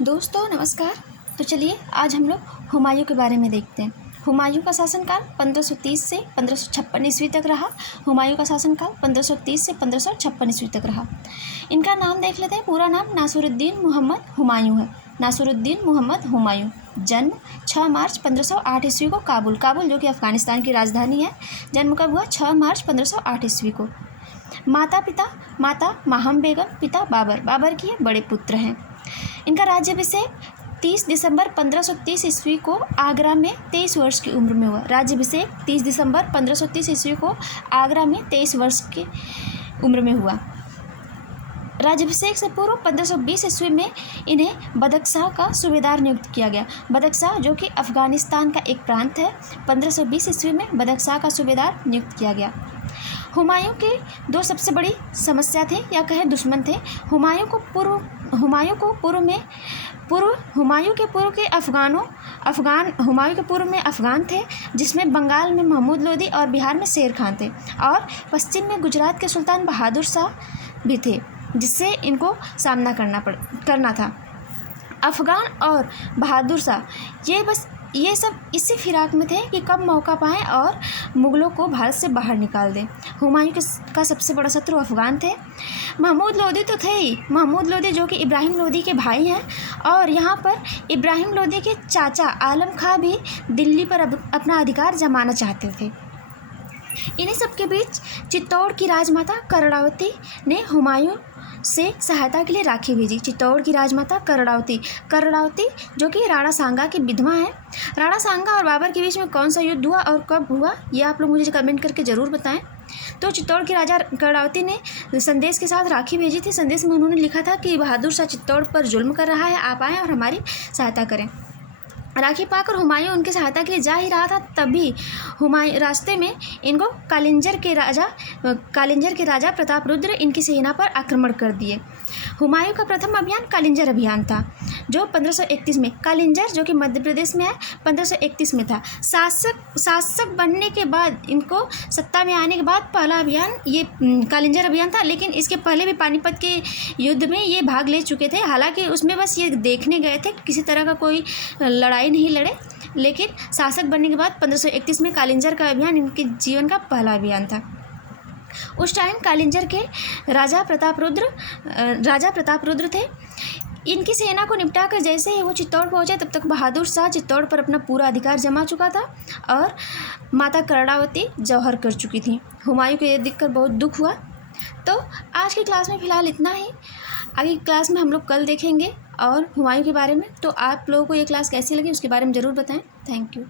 दोस्तों नमस्कार। तो चलिए आज हम लोग हुमायूं के बारे में देखते हैं। हुमायूं का शासनकाल 1530 से 1556 ईस्वी तक रहा। हुमायूं का शासनकाल 1530 से 1556 ईस्वी तक रहा। इनका नाम देख लेते हैं। पूरा नाम नासिरुद्दीन मोहम्मद हुमायूं है। नासिरुद्दीन मोहम्मद हुमायूं। जन्म 6 मार्च 1508 ईस्वी को काबुल जो कि अफ़गानिस्तान की राजधानी है। जन्म कब हुआ? 6 मार्च 1508 ईस्वी को। माता माहम बेगम, पिता बाबर के बड़े पुत्र हैं। इनका राज्याभिषेक 30 दिसंबर 1530 ईस्वी को आगरा में 23 वर्ष की उम्र में हुआ। राज्याभिषेक 30 दिसंबर 1530 ईस्वी को आगरा में 23 वर्ष की उम्र में हुआ। राज्याभिषेक से पूर्व 1520 ईस्वी में इन्हें बदख्शां का सूबेदार नियुक्त किया गया। बदख्शां जो कि अफ़गानिस्तान का एक प्रांत है, 1520 ईस्वी में बदख्शां का सूबेदार नियुक्त किया गया। हुमायूं के दो सबसे बड़ी समस्या थे या कहे दुश्मन थे। हुमायूं के पूर्व में अफ़गान थे, जिसमें बंगाल में महमूद लोदी और बिहार में शेर खान थे, और पश्चिम में गुजरात के सुल्तान बहादुर शाह भी थे, जिससे इनको सामना करना था। अफ़गान और बहादुर शाह ये सब इसी फिराक में थे कि कब मौका पाएं और मुग़लों को भारत से बाहर निकाल दें। हुमायूं का सबसे बड़ा शत्रु अफ़गान थे। महमूद लोदी तो थे ही। महमूद लोदी जो कि इब्राहिम लोदी के भाई हैं, और यहाँ पर इब्राहिम लोदी के चाचा आलम खां भी दिल्ली पर अपना अधिकार जमाना चाहते थे। इन्हीं सब के बीच चित्तौड़ की राजमाता कर्णावती ने हुमायूं से सहायता के लिए राखी भेजी। चित्तौड़ की राजमाता कर्णावती जो कि राणा सांगा की विधवा है। राणा सांगा और बाबर के बीच में कौन सा युद्ध हुआ और कब हुआ, ये आप लोग मुझे कमेंट करके ज़रूर बताएं। तो चित्तौड़ की राजा कर्णावती ने संदेश के साथ राखी भेजी थी। संदेश में उन्होंने लिखा था कि बहादुर शाह चित्तौड़ पर जुल्म कर रहा है, आप आएँ और हमारी सहायता करें। राखी पाकर हुमायूं उनकी सहायता के लिए जा ही रहा था, तभी रास्ते में इनको कालिंजर के राजा प्रतापरुद्र इनकी सेना पर आक्रमण कर दिए। हुमायूं का प्रथम अभियान कालिंजर अभियान था, जो 1531 में, कालिंजर जो कि मध्य प्रदेश में है, 1531 में था। शासक बनने के बाद, इनको सत्ता में आने के बाद पहला अभियान ये कालिंजर अभियान था, लेकिन इसके पहले भी पानीपत के युद्ध में ये भाग ले चुके थे। हालांकि उसमें बस ये देखने गए थे, किसी तरह का कोई लड़ाई नहीं लड़े। लेकिन शासक बनने के बाद 1531 में कालिंजर का अभियान इनके जीवन का पहला अभियान था। उस टाइम कालिंजर के राजा प्रतापरुद्र थे। इनकी सेना को निपटाकर जैसे ही वो चित्तौड़ पहुंचे, तब तक बहादुर शाह चित्तौड़ पर अपना पूरा अधिकार जमा चुका था और माता कर्णावती जौहर कर चुकी थी। हुमायूं को ये देखकर बहुत दुख हुआ। तो आज की क्लास में फ़िलहाल इतना ही। आगे की क्लास में हम लोग कल देखेंगे और हुमायूं के बारे में। तो आप लोगों को ये क्लास कैसी लगी उसके बारे में ज़रूर बताएं। Thank you.